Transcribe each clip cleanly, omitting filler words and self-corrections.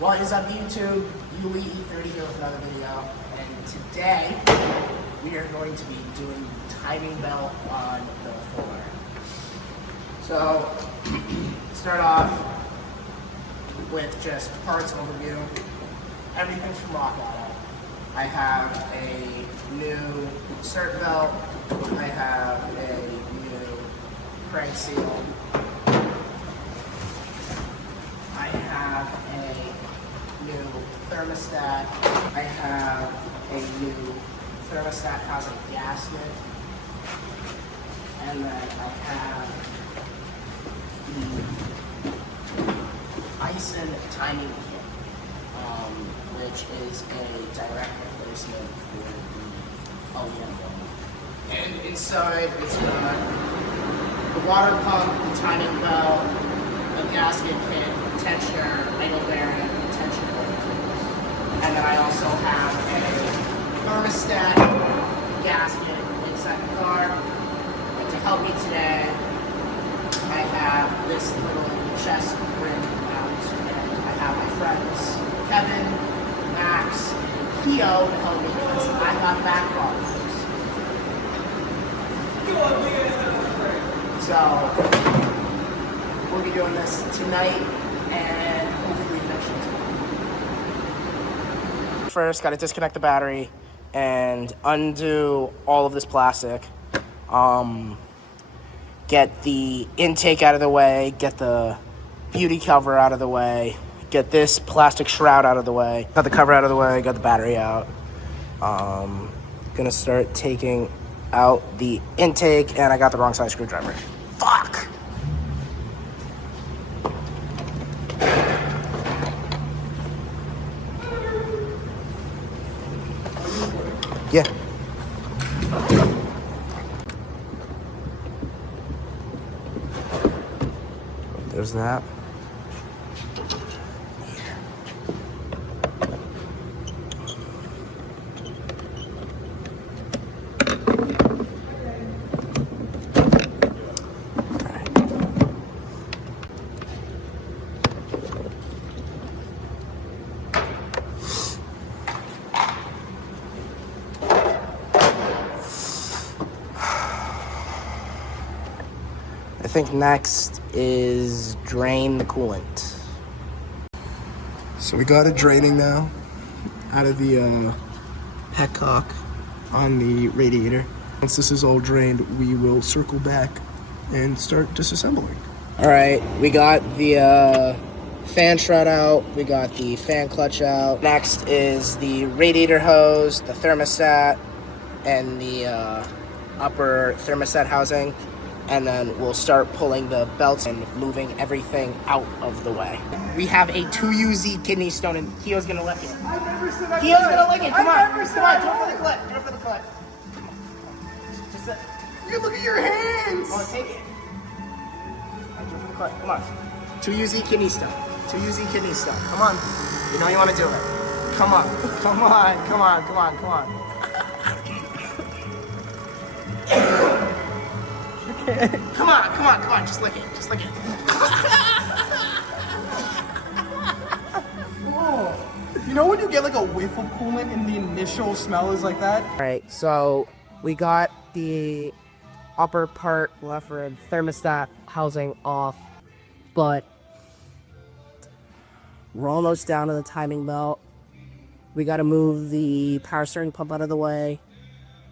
What is up, YouTube? Yuli30 here with another video, and today we are going to be doing timing belt on the 4Runner. So, start off with just parts overview. Everything's from Rock Auto. I have a new cert belt. I have a new crank seal. I have a new thermostat. I have a new thermostat housing gasket. And then I have the Bison timing kit, which is a direct replacement for the OEM one. And inside it's got the water pump, the timing belt, a gasket kit, tensioner, idle bearing, tensioner. And then I also have a thermostat gasket inside the car. And to help me today, I have this little chest ring mount. And I have my friends Kevin, Max, and Keo to help me because I got back problems. So we'll be doing this tonight and hopefully finish it tomorrow. First, got to disconnect the battery and undo all of this plastic. Get the intake out of the way, get the beauty cover out of the way, get this plastic shroud out of the way, got the cover out of the way, got the battery out. Gonna start taking out the intake, and I got the wrong size screwdriver. Fuck! Yeah. There's that. I think next is drain the coolant. So we got it draining now out of the petcock on the radiator. Once this is all drained, we will circle back and start disassembling. All right, we got the fan shroud out, we got the fan clutch out. Next is the radiator hose, the thermostat, and the upper thermostat housing. And then we'll start pulling the belts and moving everything out of the way. We have a 2UZ kidney stone, and Keo's gonna lick it. I never said I Keo's gonna lick it. Come on, come on, do it for the clip. Do it for the clip. Just you look at your hands. oh, take it. Do it for the clip. Come on. 2UZ kidney stone. 2UZ kidney stone. Come on. You know you want to do it. Come on. Come on. Come on. Come on. Come on. Come on, come on, come on, just lick it, just lick it. Oh, you know when you get like a whiff of coolant and the initial smell is like that? All right, so we got the upper part left for thermostat housing off, but we're almost down to the timing belt. We got to move the power steering pump out of the way.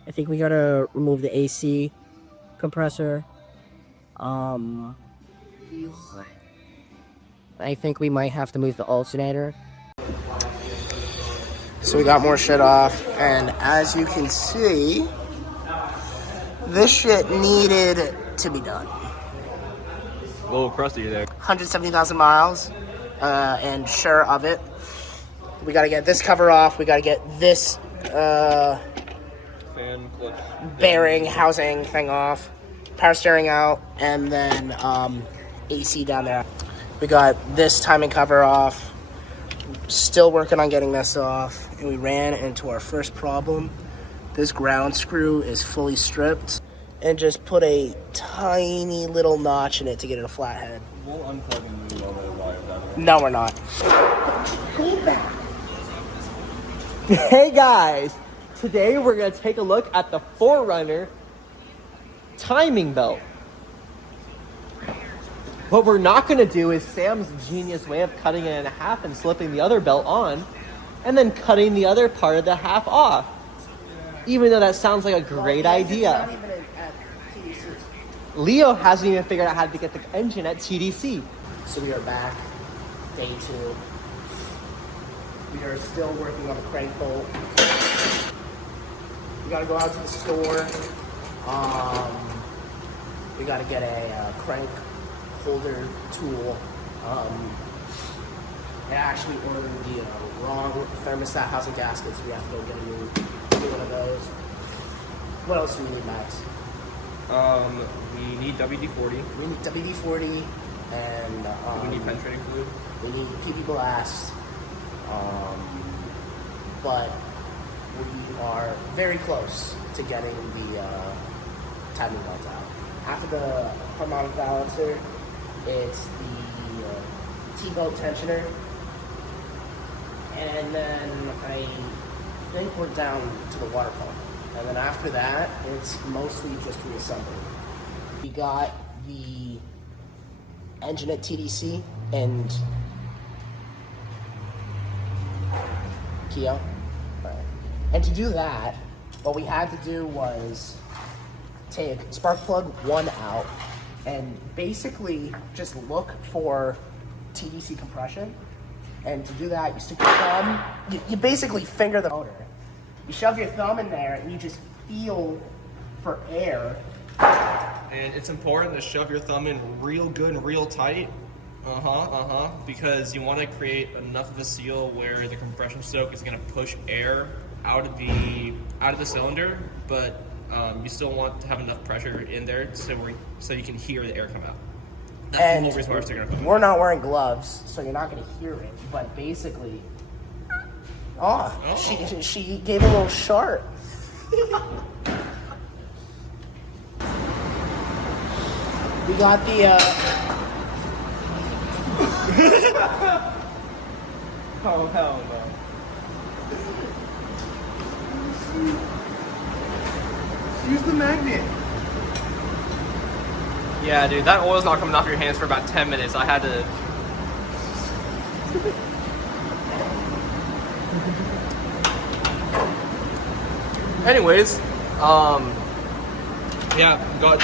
I think we got to remove the AC compressor. I think we might have to move the alternator. So we got more shit off, and as you can see, this shit needed to be done. A little crusty there. 170,000 miles, and sure of it. We gotta get this cover off, we gotta get this Fan clutch bearing housing thing off, power steering out, and then AC down there. We got this timing cover off, still working on getting this off, and we ran into our first problem. This ground screw is fully stripped and just put a tiny little notch in it to get it a flat head. We'll unplug and move all the wires out of it. No, we're not. Hey guys, today we're going to take a look at the 4Runner timing belt. What we're not going to do is Sam's genius way of cutting it in half and slipping the other belt on, and then cutting the other part of the half off. Even though that sounds like a great idea. It's not even at TDC. Leo hasn't even figured out how to get the engine at TDC. So we are back, day 2. We are still working on the crank bolt. We gotta go out to the store. We gotta get a crank holder tool. I actually ordered the wrong thermostat housing gaskets. We have to go get a new one of those. What else do we need, Max? We need WD-40. We need WD-40 and We need penetrating fluid. we need PB Blast. But we are very close to getting the timing belt out. After the harmonic balancer, it's the T-belt tensioner. And then I think we're down to the water pump. And then after that, it's mostly just reassembly. We got the engine at TDC and Kia. Right. And to do that, what we had to do was take spark plug 1 out and basically just look for TDC compression. And to do that, you stick your thumb, you basically finger the motor. You shove your thumb in there and you just feel for air. And it's important to shove your thumb in real good and real tight. Because you want to create enough of a seal where the compression soak is going to push air out of the cylinder, but you still want to have enough pressure in there so you can hear the air come out. That's the whole reason why we're going to We're not wearing gloves, so you're not going to hear it. But basically, she gave a little shart. We got the. Oh, hell no. Use the magnet. Yeah, dude, that oil's not coming off your hands for about 10 minutes. I had to... Anyways, yeah, we got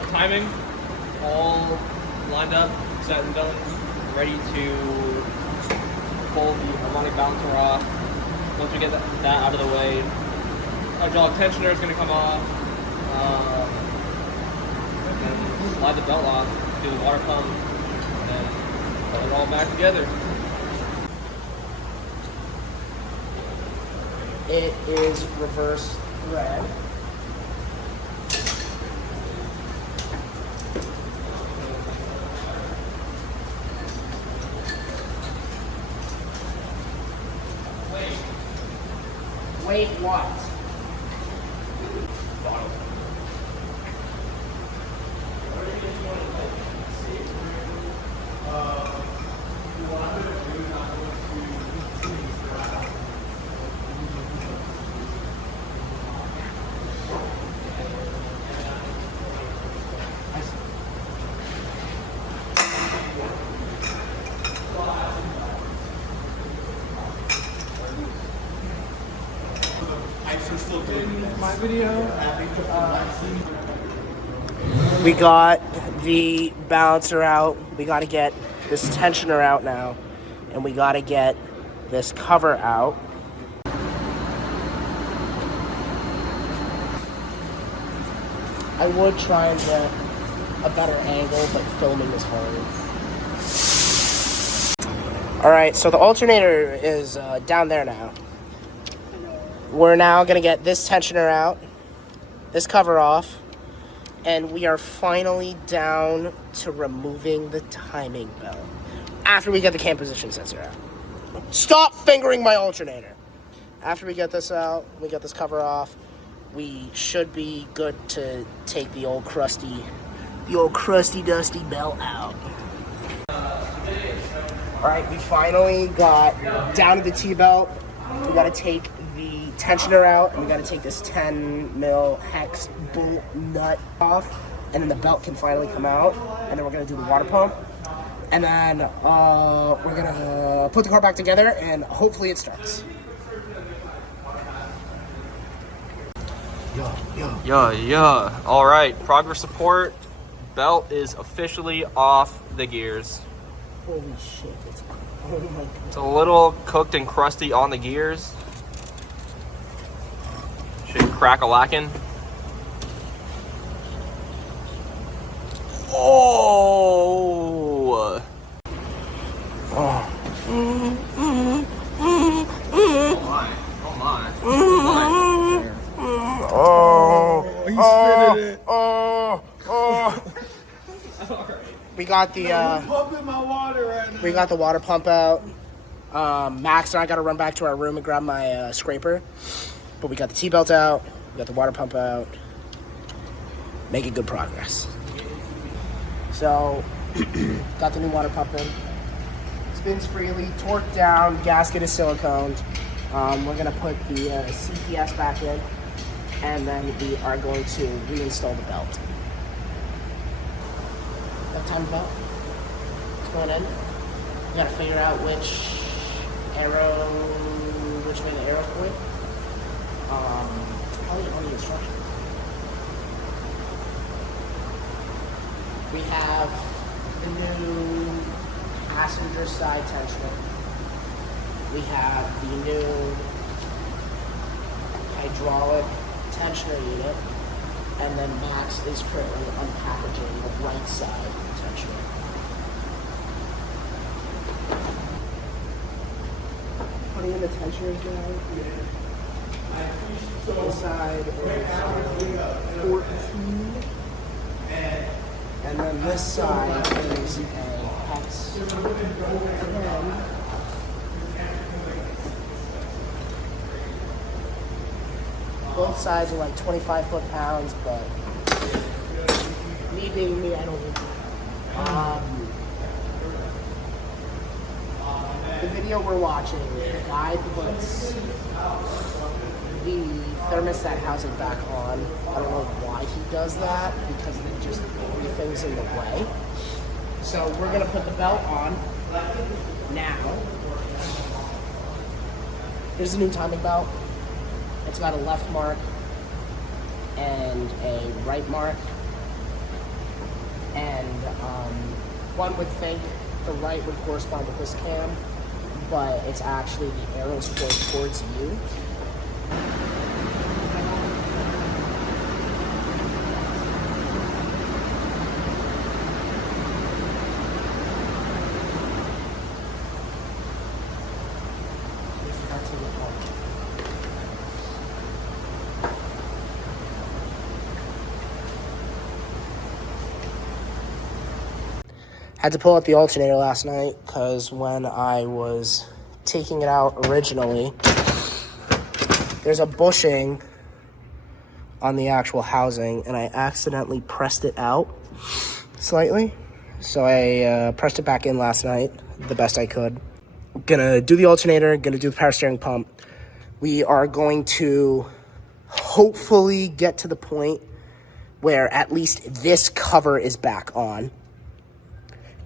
the timing all lined up, set and done, ready to pull the harmonic balancer off. Once we get that out of the way, hydraulic tensioner is going to come off, and then slide the belt off, do the water pump, and then put it all back together. It is reverse thread. Wait, what? My video. We got the balancer out. We got to get this tensioner out now. And we got to get this cover out. I would try and get a better angle, but filming is hard. Alright, so the alternator is down there now. We're now going to get this tensioner out, this cover off, and we are finally down to removing the timing belt after we get the cam position sensor out. Stop fingering my alternator. After we get this out, we get this cover off, we should be good to take the old crusty dusty belt out. Today is All right, we finally got down to the T-belt. We got to take the tensioner out, and we got to take this 10 mil hex bolt nut off, and then the belt can finally come out. And then we're gonna do the water pump, and then we're gonna put the car back together, and hopefully it starts. Yeah. All right, progress report. Belt is officially off the gears. Holy shit! Oh my god. It's a little cooked and crusty on the gears. Should crack-a-lackin'. Oh! We got the we got the water pump out. Max and I got to run back to our room and grab my scraper. But we got the T-belt out. We got the water pump out. Making good progress. So, got the new water pump in. Spins freely, torque down, gasket is siliconed. We're gonna put the CPS back in, and then we are going to reinstall the belt. That time belt. It's going in. We gotta figure out which way the arrow's point. Probably on the instructions. We have the new passenger side tensioner. We have the new hydraulic tensioner unit. And then Max is currently unpackaging the right side tensioner. Putting in the tensioners now. This side is 14. And then this side is a hex 10. Both sides are like 25 foot-pounds, but me being me, I don't know. The video we're watching, the guy puts the thermostat housing back on. I don't know why he does that, because everything's in the way. So we're gonna put the belt on now. Here's the new timing belt. It's got a left mark and a right mark. And one would think the right would correspond with this cam, but it's actually the arrows point towards you. Had to pull out the alternator last night because when I was taking it out originally, there's a bushing on the actual housing and I accidentally pressed it out slightly. So I pressed it back in last night the best I could. Gonna do the alternator, gonna do the power steering pump. We are going to hopefully get to the point where at least this cover is back on,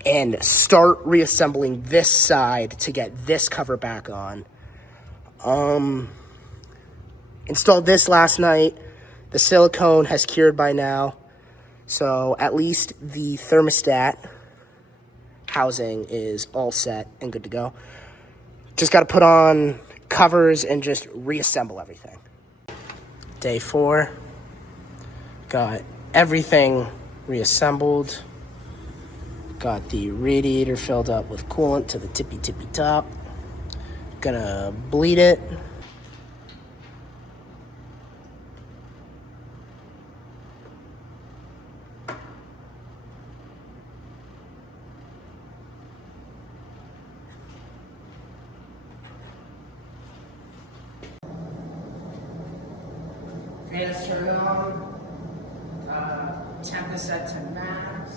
and start reassembling this side to get this cover back on. Installed this last night. The silicone has cured by now. So at least the thermostat housing is all set and good to go. Just got to put on covers and just reassemble everything. Day 4. Got everything reassembled. Got the radiator filled up with coolant to the tippy top. Gonna bleed it. Fans turn on. Temp is set to max.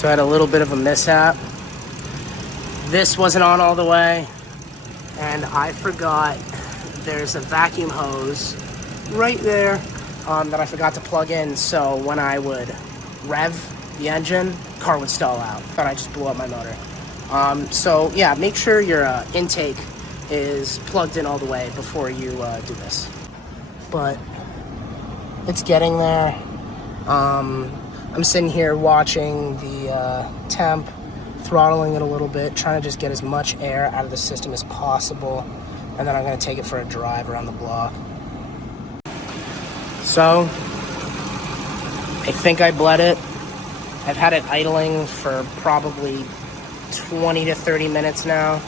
So I had a little bit of a mishap. This wasn't on all the way, and I forgot there's a vacuum hose right there that I forgot to plug in, so when I would rev the engine, car would stall out. Thought I just blew up my motor. So yeah, make sure your intake is plugged in all the way before you do this. But it's getting there. I'm sitting here watching the temp, throttling it a little bit, trying to just get as much air out of the system as possible, and then I'm going to take it for a drive around the block. So I think I bled it. I've had it idling for probably 20 to 30 minutes now.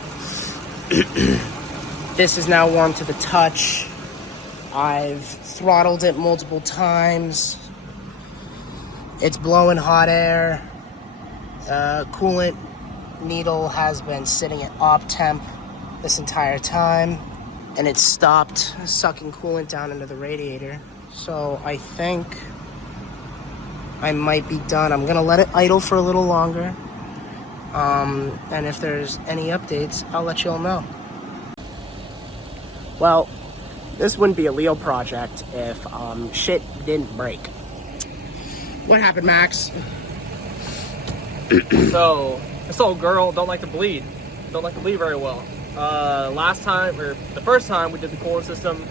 This is now warm to the touch. I've throttled it multiple times. It's blowing hot air. Coolant needle has been sitting at op temp this entire time, and it stopped sucking coolant down into the radiator. So I think I might be done. I'm gonna let it idle for a little longer. And if there's any updates, I'll let you all know. Well, this wouldn't be a Leo project if shit didn't break. What happened, Max? So, this old girl don't like to bleed. Don't like to bleed very well. Last time, or the first time we did the coolant system,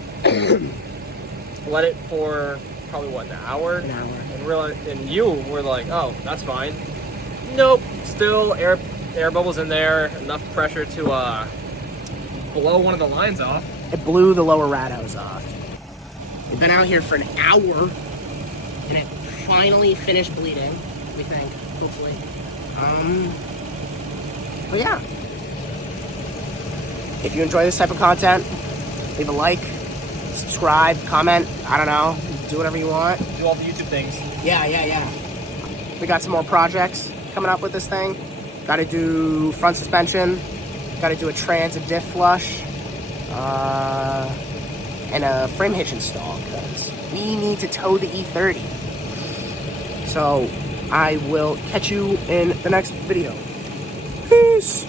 let it for probably what, an hour? An hour. And you were like, oh, that's fine. Nope, still air bubbles in there, enough pressure to blow one of the lines off. It blew the lower rat hose off. We've been out here for an hour, and it finally finished bleeding, we think, hopefully. But yeah. If you enjoy this type of content, leave a like, subscribe, comment, I don't know, do whatever you want. Do all the YouTube things. Yeah. We got some more projects coming up with this thing. Got to do front suspension, got to do a trans and diff flush, and a frame hitch install, because we need to tow the E30. So I will catch you in the next video. Peace.